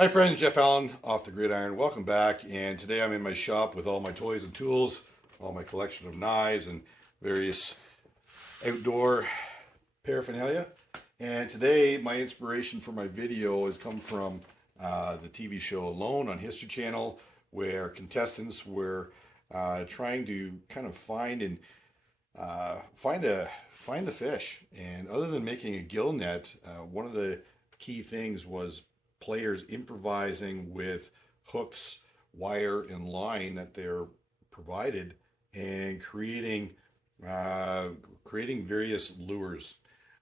Hi friends, Jeff Allen off the gridiron. Welcome back. And today I'm in my shop with all my toys and tools, all my collection of knives and various outdoor paraphernalia. And today my inspiration for my video has come from the TV show Alone on History Channel, where contestants were trying to kind of find the fish. And other than making a gill net, one of the key things was players improvising with hooks, wire, and line that they're provided, and creating various lures.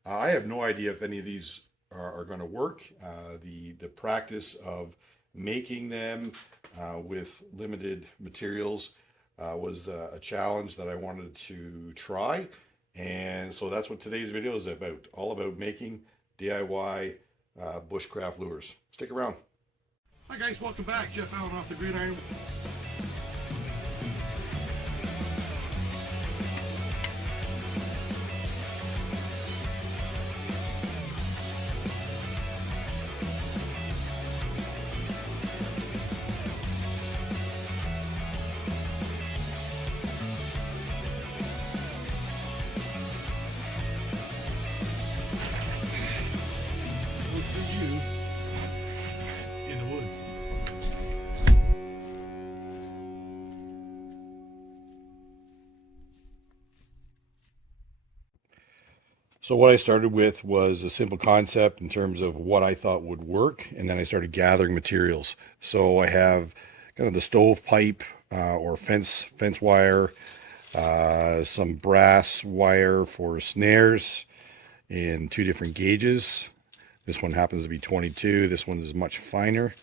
I have no idea if any of these are going to work. The practice of making them with limited materials was a challenge that I wanted to try, and so that's what today's video is about. All about making DIY bushcraft lures. Stick around. Hi guys, welcome back. Jeff Allen off the gridiron. We'll see you in the woods. So what I started with was a simple concept in terms of what I thought would work, and then I started gathering materials. So I have kind of the stove pipe or fence wire, some brass wire for snares in two different gauges. This one happens to be 22. This one is much finer.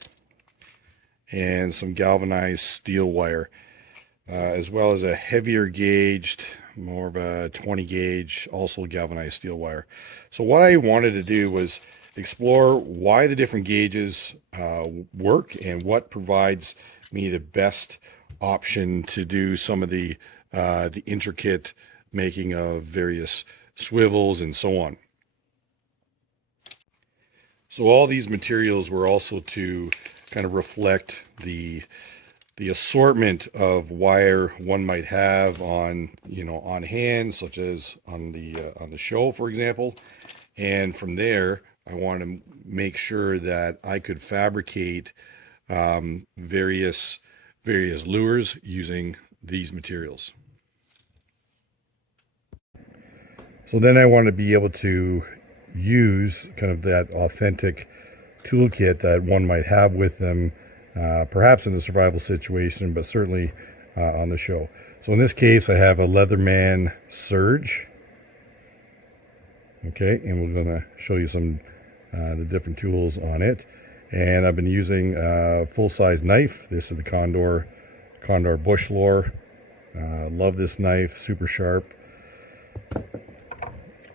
And some galvanized steel wire, as well as a heavier gauged, more of a 20 gauge, also galvanized steel wire. So what I wanted to do was explore why the different gauges work and what provides me the best option to do some of the intricate making of various swivels and so on. So all these materials were also to kind of reflect the assortment of wire one might have on hand, such as on the show, for example. And from there, I wanted to make sure that I could fabricate various lures using these materials. So then I want to be able to use kind of that authentic toolkit that one might have with them, perhaps in a survival situation, but certainly on the show. So in this case, I have a Leatherman Surge. Okay, and we're going to show you some the different tools on it. And I've been using a full-size knife. This is the Condor Bush Lore. Love this knife, super sharp.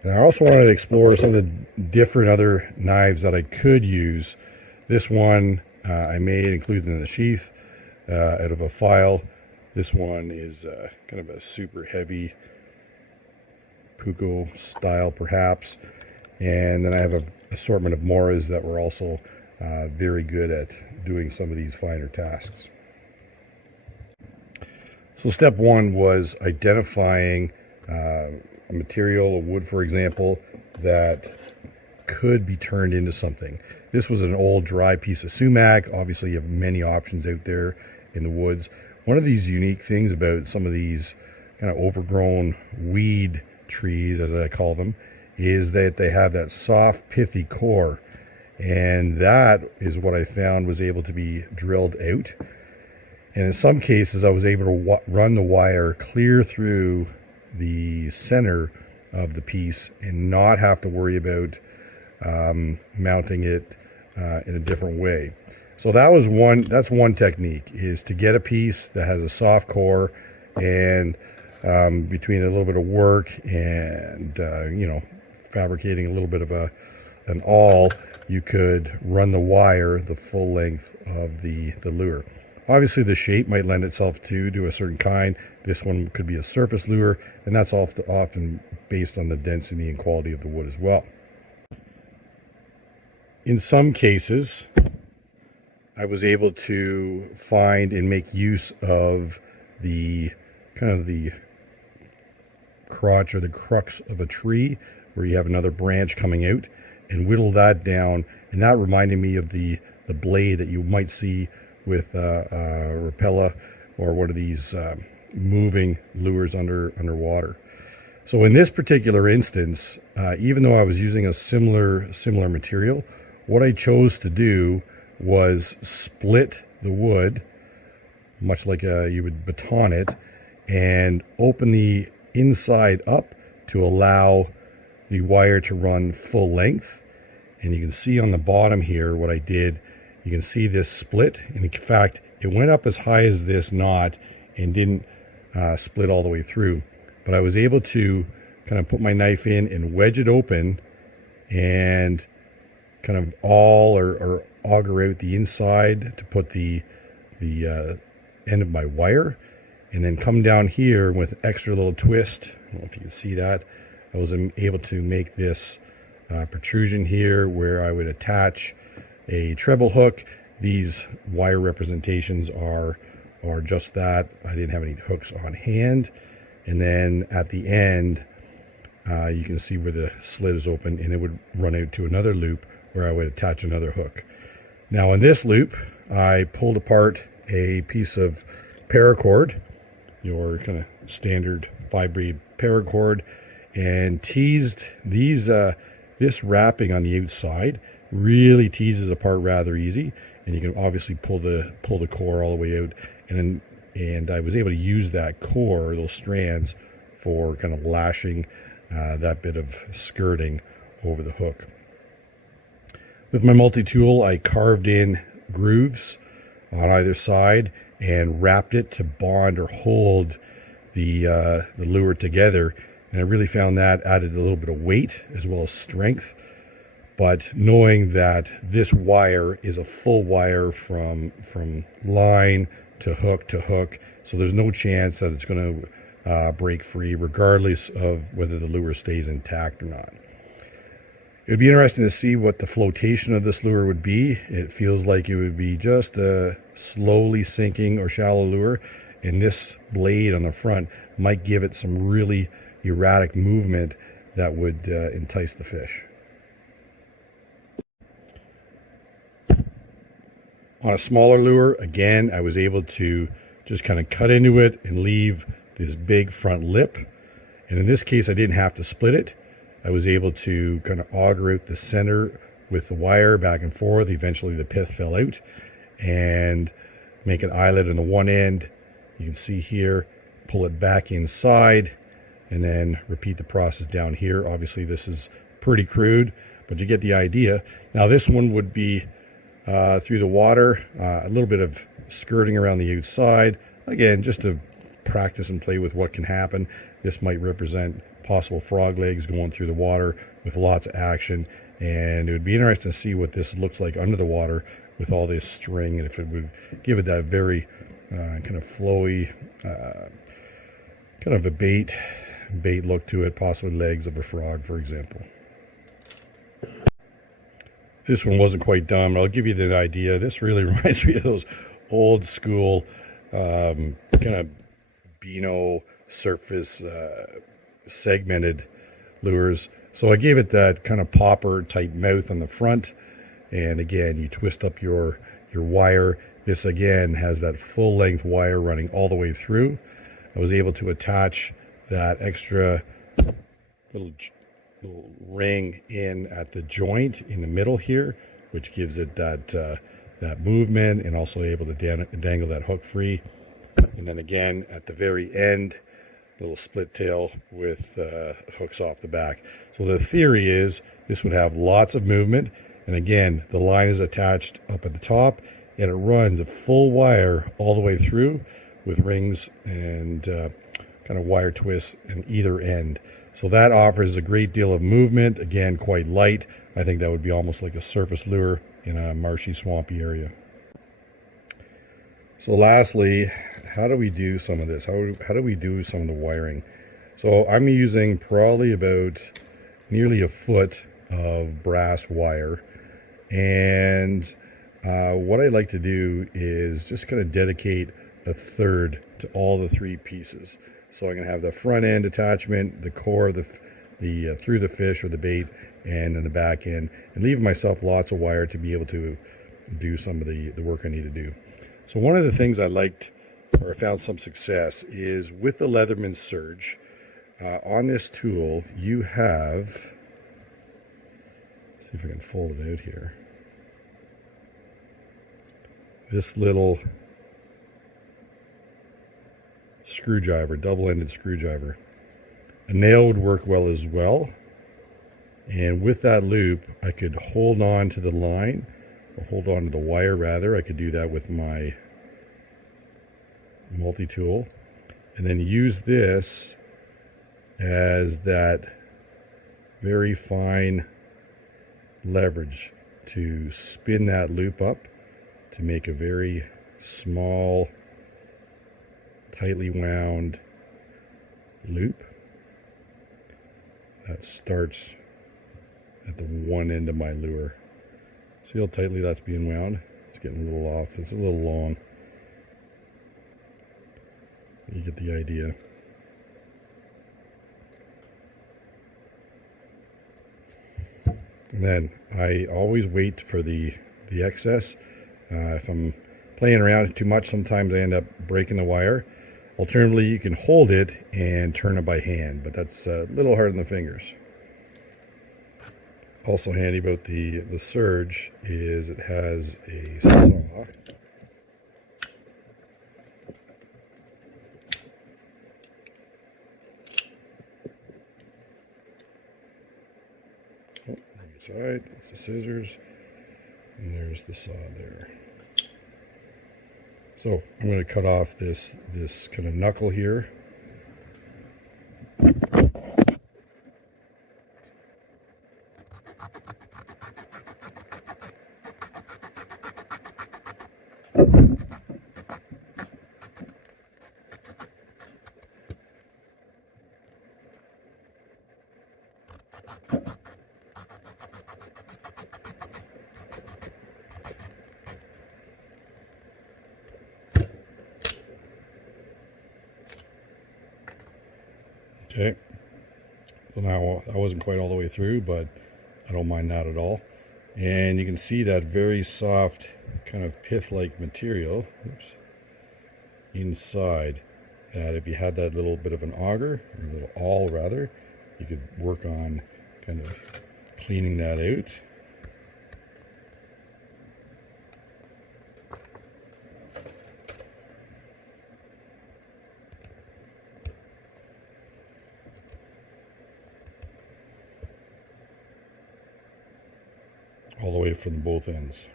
And I also wanted to explore some of the different other knives that I could use. This one I made, included in the sheath, out of a file. This one is kind of a super heavy Puko style, perhaps. And then I have an assortment of Moras that were also very good at doing some of these finer tasks. So step one was identifying a material, a wood for example, that could be turned into something. This was an old dry piece of sumac. Obviously you have many options out there in the woods. One of these unique things about some of these kind of overgrown weed trees, as I call them, is that they have that soft, pithy core, and that is what I found was able to be drilled out. And in some cases I was able to run the wire clear through the center of the piece and not have to worry about mounting it in a different way. So that's one technique, is to get a piece that has a soft core, and between a little bit of work and fabricating a little bit of an awl, you could run the wire the full length of the lure. Obviously the shape might lend itself to a certain kind. This one could be a surface lure, and that's often based on the density and quality of the wood as well. In some cases, I was able to find and make use of the kind of the crotch or the crux of a tree where you have another branch coming out, and whittle that down. And that reminded me of the blade that you might see with Rapella or one of these moving lures underwater. So in this particular instance, even though I was using a similar material, what I chose to do was split the wood, much like you would baton it, and open the inside up to allow the wire to run full length. And you can see on the bottom here what I did. You can see this split, and in fact it went up as high as this knot and didn't split all the way through, but I was able to kind of put my knife in and wedge it open and kind of awl or auger out the inside to put the end of my wire, and then come down here with extra little twist. I don't know if you can see that. I was able to make this protrusion here where I would attach a treble hook. These wire representations are just that. I didn't have any hooks on hand. And then at the end, you can see where the slit is open, and it would run out to another loop where I would attach another hook. Now in this loop, I pulled apart a piece of paracord, your kind of standard 5-braid paracord, and teased these. This wrapping on the outside really teases apart rather easy, and you can obviously pull the core all the way out. And I was able to use that core, those strands, for kind of lashing that bit of skirting over the hook. With my multi-tool, I carved in grooves on either side and wrapped it to bond or hold the lure together. And I really found that added a little bit of weight as well as strength. But knowing that this wire is a full wire from line to hook, so there's no chance that it's going to break free regardless of whether the lure stays intact or not. It would be interesting to see what the flotation of this lure would be. It feels like it would be just a slowly sinking or shallow lure, and this blade on the front might give it some really erratic movement that would entice the fish. On a smaller lure, again, I was able to just kind of cut into it and leave this big front lip. And in this case, I didn't have to split it. I was able to kind of auger out the center with the wire back and forth. Eventually the pith fell out, and make an eyelet on the one end. You can see here, pull it back inside, and then repeat the process down here. Obviously this is pretty crude, but you get the idea. Now this one would be through the water, a little bit of skirting around the outside. Again, just to practice and play with what can happen. This might represent possible frog legs going through the water with lots of action, and it would be interesting to see what this looks like under the water with all this string, and if it would give it that very kind of flowy, kind of a bait look to it, possibly legs of a frog, for example. This one wasn't quite done, but I'll give you the idea. This really reminds me of those old school kind of Beano surface segmented lures. So I gave it that kind of popper type mouth on the front, and again you twist up your wire. This again has that full length wire running all the way through. I was able to attach that extra little ring in at the joint in the middle here, which gives it that movement, and also able to dangle that hook free. And then again at the very end, little split tail with hooks off the back. So the theory is this would have lots of movement, and again the line is attached up at the top, and it runs a full wire all the way through with rings and kind of wire twists in either end. So that offers a great deal of movement, again quite light. I think that would be almost like a surface lure in a marshy, swampy area. So lastly, how do we do some of this? How do we do some of the wiring? So I'm using probably about nearly a foot of brass wire, and What I like to do is just kind of dedicate a third to all the three pieces. So I can have the front end attachment, the core, the through the fish or the bait, and then the back end, and leave myself lots of wire to be able to do some of the work I need to do. So one of the things I liked, or I found some success, is with the Leatherman Surge. On this tool, you have, let's see if I can fold it out here, this little screwdriver, double-ended screwdriver. A nail would work well as well. And with that loop, I could hold on to the line, or hold on to the wire rather. I could do that with my multi-tool. And then use this as that very fine leverage to spin that loop up to make a very small, tightly wound loop that starts at the one end of my lure. See how tightly that's being wound? It's getting a little off. It's a little long. You get the idea. And then I always wait for the excess. If I'm playing around too much, sometimes I end up breaking the wire. Alternatively, you can hold it and turn it by hand, but that's a little hard on the fingers. Also handy about the Surge is it has a saw. Side, that's the scissors, and there's the saw there. So I'm going to cut off this kind of knuckle here. Okay, so now I wasn't quite all the way through, but I don't mind that at all. And you can see that very soft kind of pith-like material inside, that if you had that little bit of an auger, or a little awl rather, you could work on kind of cleaning that out. All the way from both ends.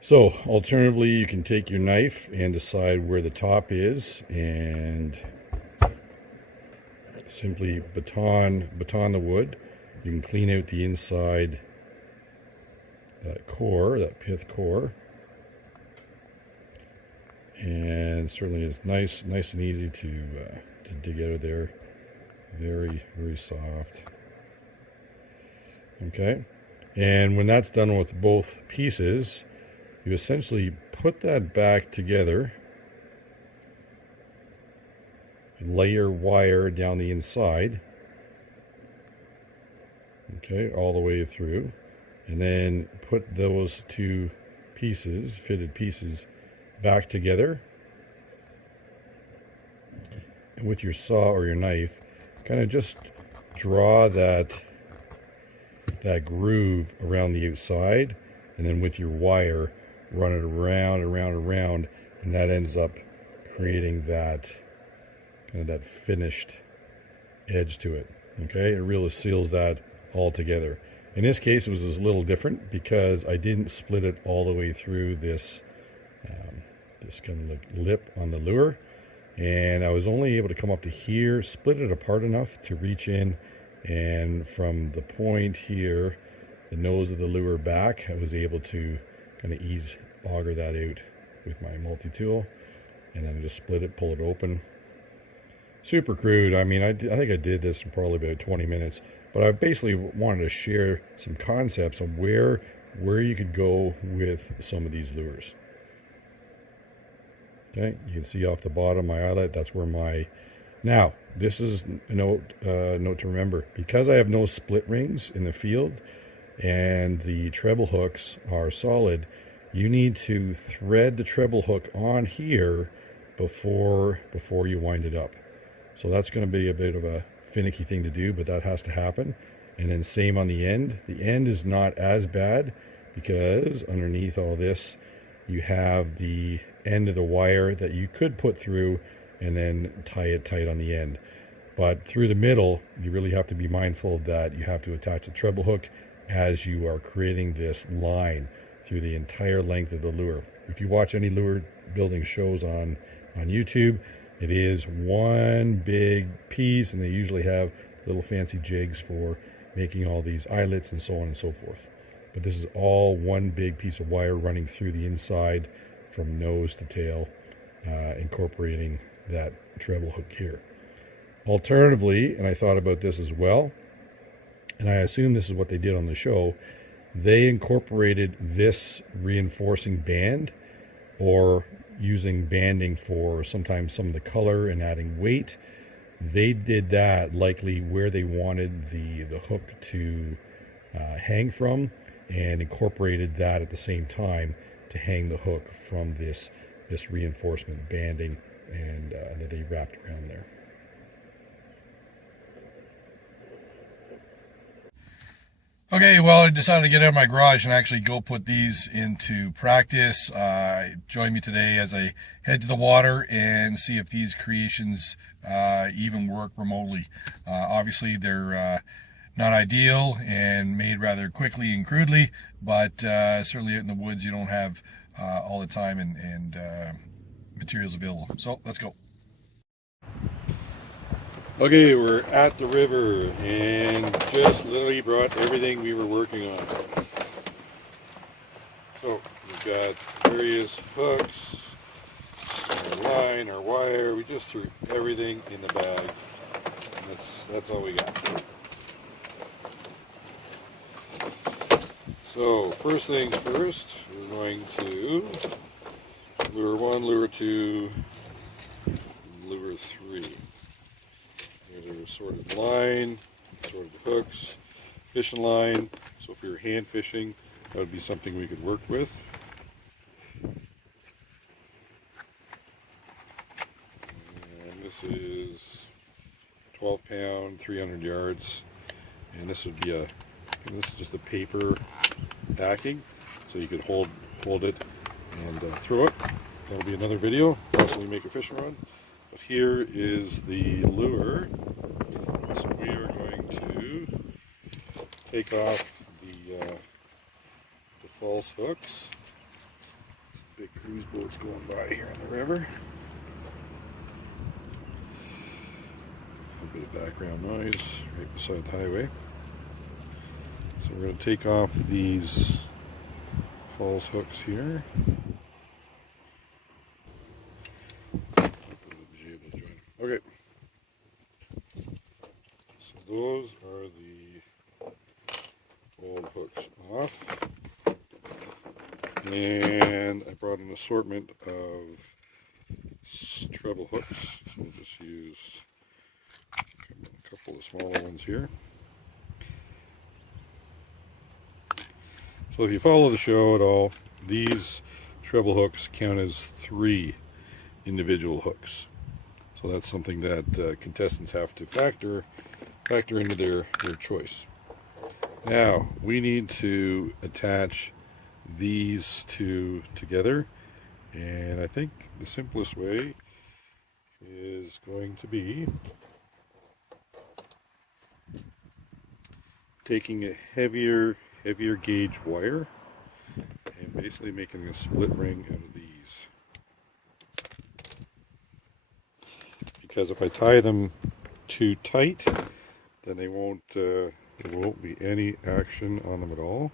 So alternatively, you can take your knife and decide where the top is and simply baton the wood. You can clean out the inside, that core, that pith core. And certainly it's nice and easy to dig out of there. Very, very soft. Okay, and when that's done with both pieces, you essentially put that back together, layer wire down the inside, okay, all the way through, and then put those two pieces, fitted pieces, back together, and with your saw or your knife kind of just draw that groove around the outside, and then with your wire run it around, and that ends up creating that kind of that finished edge to it. Okay, it really seals that all together. In this case, it was a little different because I didn't split it all the way through this kind of like lip on the lure, and I was only able to come up to here, split it apart enough to reach in, and from the point here, the nose of the lure back, I was able to kind of auger that out with my multi-tool, and then just split it, pull it open, super crude. I mean, I think I did this in probably about 20 minutes, but I basically wanted to share some concepts on where you could go with some of these lures. Okay, you can see off the bottom my eyelet. That's where my now this is a note to remember, because I have no split rings in the field and the treble hooks are solid. You need to thread the treble hook on here before you wind it up. So that's going to be a bit of a finicky thing to do, but that has to happen. And then same on the end. The end is not as bad because underneath all this you have the end of the wire that you could put through and then tie it tight on the end. But through the middle, you really have to be mindful that you have to attach a treble hook as you are creating this line through the entire length of the lure. If you watch any lure building shows on YouTube, it is one big piece, and they usually have little fancy jigs for making all these eyelets and so on and so forth. But this is all one big piece of wire running through the inside from nose to tail, incorporating that treble hook here. Alternatively, and I thought about this as well, and I assume this is what they did on the show, they incorporated this reinforcing band, or using banding for sometimes some of the color and adding weight. They did that likely where they wanted the hook to hang from, and incorporated that at the same time to hang the hook from this reinforcement banding and that they wrapped around there. Okay, well, I decided to get out of my garage and actually go put these into practice. Join me today as I head to the water and see if these creations even work remotely. Obviously, they're not ideal and made rather quickly and crudely, but certainly out in the woods you don't have all the time and materials available. So let's go. Okay, we're at the river and just literally brought everything we were working on. So we've got various hooks, our line, our wire. We just threw everything in the bag. And that's all we got. So first things first, we're going to lure 1, lure 2, lure 3. There's our sorted line, sorted hooks, fishing line. So if you're hand fishing, that would be something we could work with. And this is 12 pound, 300 yards. And this would be this is just a paper backing, so you could hold it and throw it. That'll be another video, possibly make a fishing rod. But here is the lure. So we are going to take off the false hooks. Some big cruise boats going by here in the river. A bit of background noise right beside the highway. So we're going to take off these false hooks here. Okay. So those are the old hooks off. And I brought an assortment of treble hooks. So we'll just use a couple of smaller ones here. So if you follow the show at all, these treble hooks count as 3 individual hooks. So that's something that contestants have to factor into their choice. Now we need to attach these two together, and I think the simplest way is going to be taking a heavier gauge wire and basically making a split ring out of these. Because if I tie them too tight, then there won't be any action on them at all.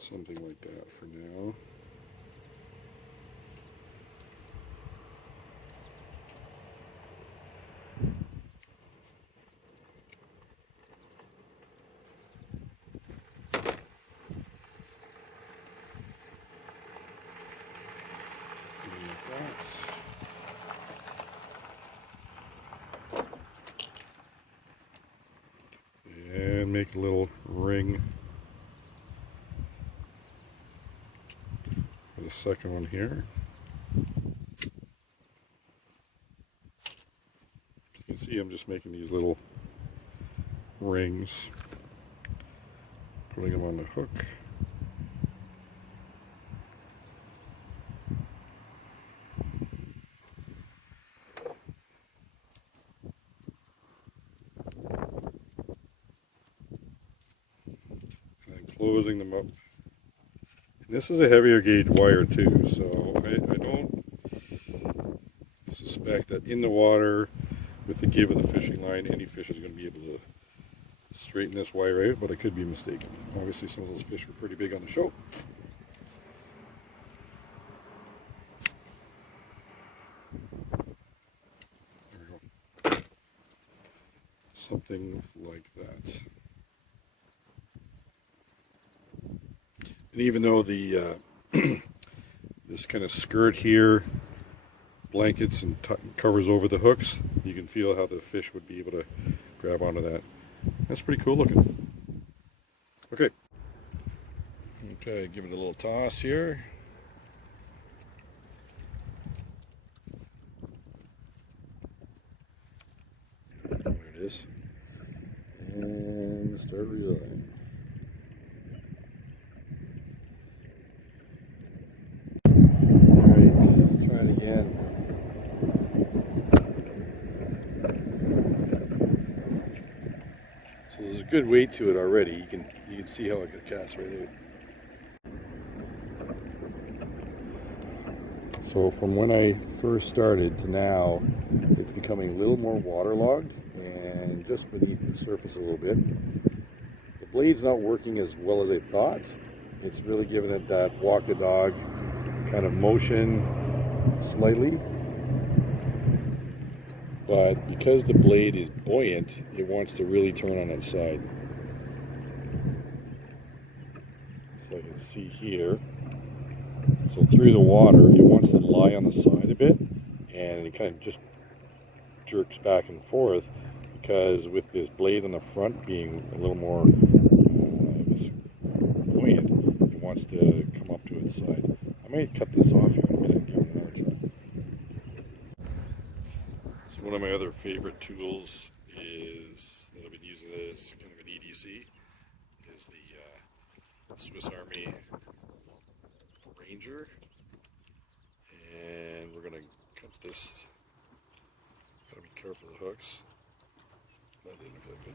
Something like that for now. And make a little ring for the second one here. You can see I'm just making these little rings, putting them on the hook. And then closing them up. And this is a heavier gauge wire too, so I don't suspect that in the water, with the give of the fishing line, any fish is going to be able to straighten this wire out, but I could be mistaken. Obviously some of those fish were pretty big on the show. There we go. Something like that. And even though the this kind of skirt here blankets and covers over the hooks, you can feel how the fish would be able to grab onto that. That's pretty cool looking. Okay, give it a little toss here. There it is. And start reeling. Alright, let's try it again. So there's a good weight to it already. You can see how I could cast right out. So from when I first started to now, it's becoming a little more waterlogged and just beneath the surface a little bit. The blade's not working as well as I thought. It's really giving it that walk the dog kind of motion slightly. But because the blade is buoyant, it wants to really turn on its side. So I can see here. So through the water, it wants to lie on the side a bit, and it kind of just jerks back and forth because with this blade on the front being a little more buoyant, it wants to come up to its side. I might cut this off here in a minute and give it another try. So one of my other favorite tools is that I've been using as kind of an EDC is the Swiss Army Ranger, and we're going to cut this. Gotta be careful of the hooks. That didn't feel good.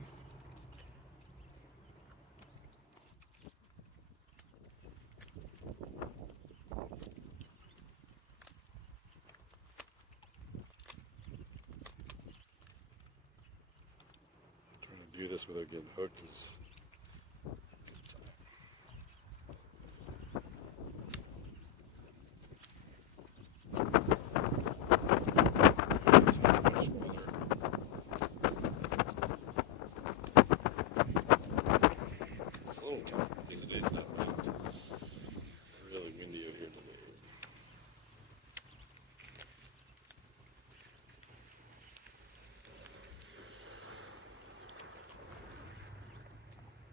Trying to do this without getting hooked is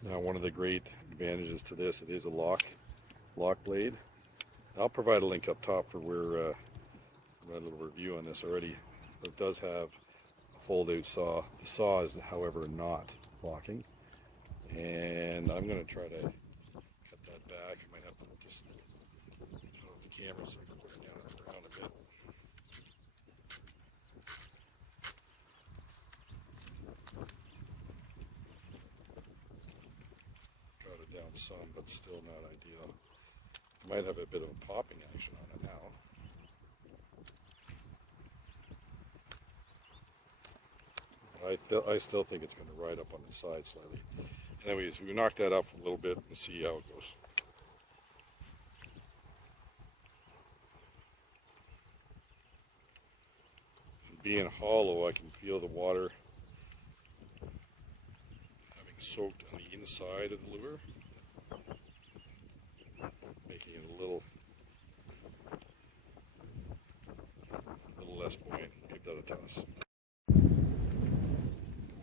now one of the great advantages to this, it is a lock blade. I'll provide a link up top for where for my little review on this already. But it does have a fold-out saw. The saw is, however, not locking, and I'm going to try to cut that back. I might have to just show off the camera so I can put it down and around a bit. Got it down some, but still not ideal. I might have a bit of a popping action on it now. I still think it's going to ride up on the side slightly. Anyways, we knock that off a little bit and see how it goes. being hollow, I can feel the water having soaked on the inside of the lure, making it a little less buoyant. Give that a toss.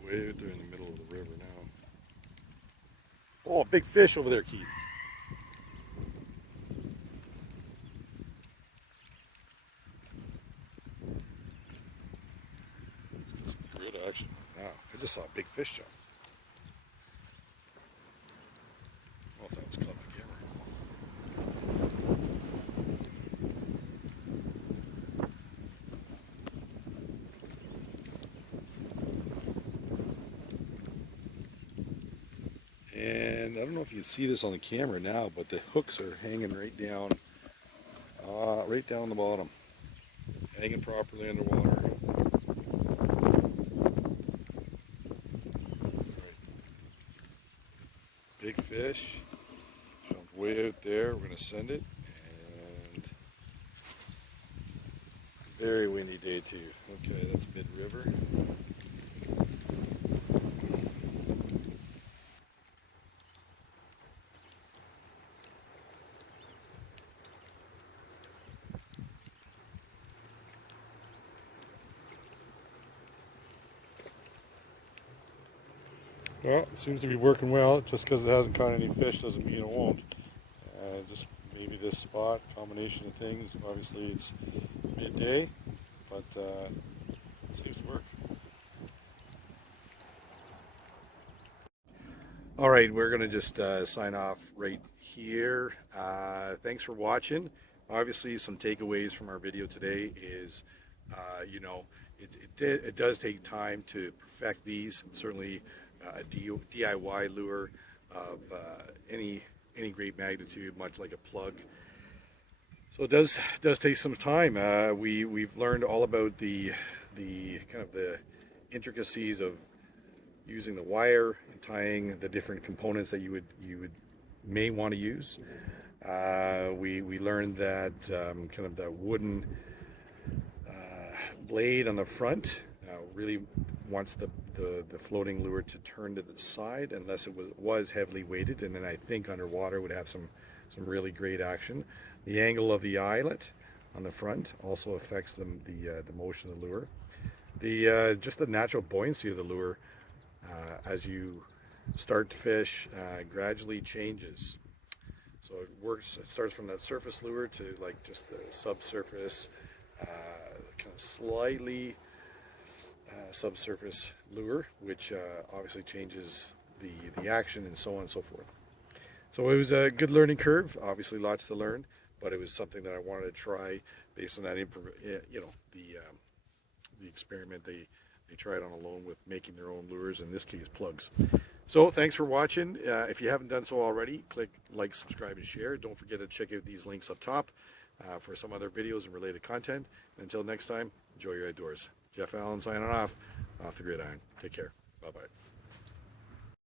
Way out there in the middle of the river now. Oh, big fish over there, Keith. Let's get some good action now. I just saw a big fish jump. I don't know if that was caught on camera. And I don't know if you can see this on the camera now, but the hooks are hanging right down the bottom, hanging properly underwater. Right. Big fish, jumped way out there. We're going to send it, and very windy day too. Okay, that's mid-river. Well, it seems to be working well. Just because it hasn't caught any fish doesn't mean it won't. Just maybe this spot, combination of things. Obviously it's midday, but it seems to work. All right, we're going to just sign off right here. Thanks for watching. Obviously, some takeaways from our video today is, it does take time to perfect these. Certainly, a DIY lure of any great magnitude, much like a plug. So it does take some time. We've learned all about the kind of the intricacies of using the wire and tying the different components that you would may want to use. We learned that kind of the wooden blade on the front really wants the floating lure to turn to the side unless it was heavily weighted, and then I think underwater would have some really great action. The angle of the eyelet on the front also affects the motion of the lure. Just the natural buoyancy of the lure as you start to fish gradually changes. So it starts from that surface lure to like just the subsurface, kind of slightly subsurface lure, which obviously changes the action and so on and so forth. So it was a good learning curve, obviously lots to learn, but it was something that I wanted to try based on that, the experiment they tried on alone with making their own lures, in this case plugs. So thanks for watching. If you haven't done so already, click like, subscribe, and share. Don't forget to check out these links up top for some other videos and related content. Until next time, enjoy your outdoors. Jeff Allen signing off the gridiron. Take care. Bye-bye.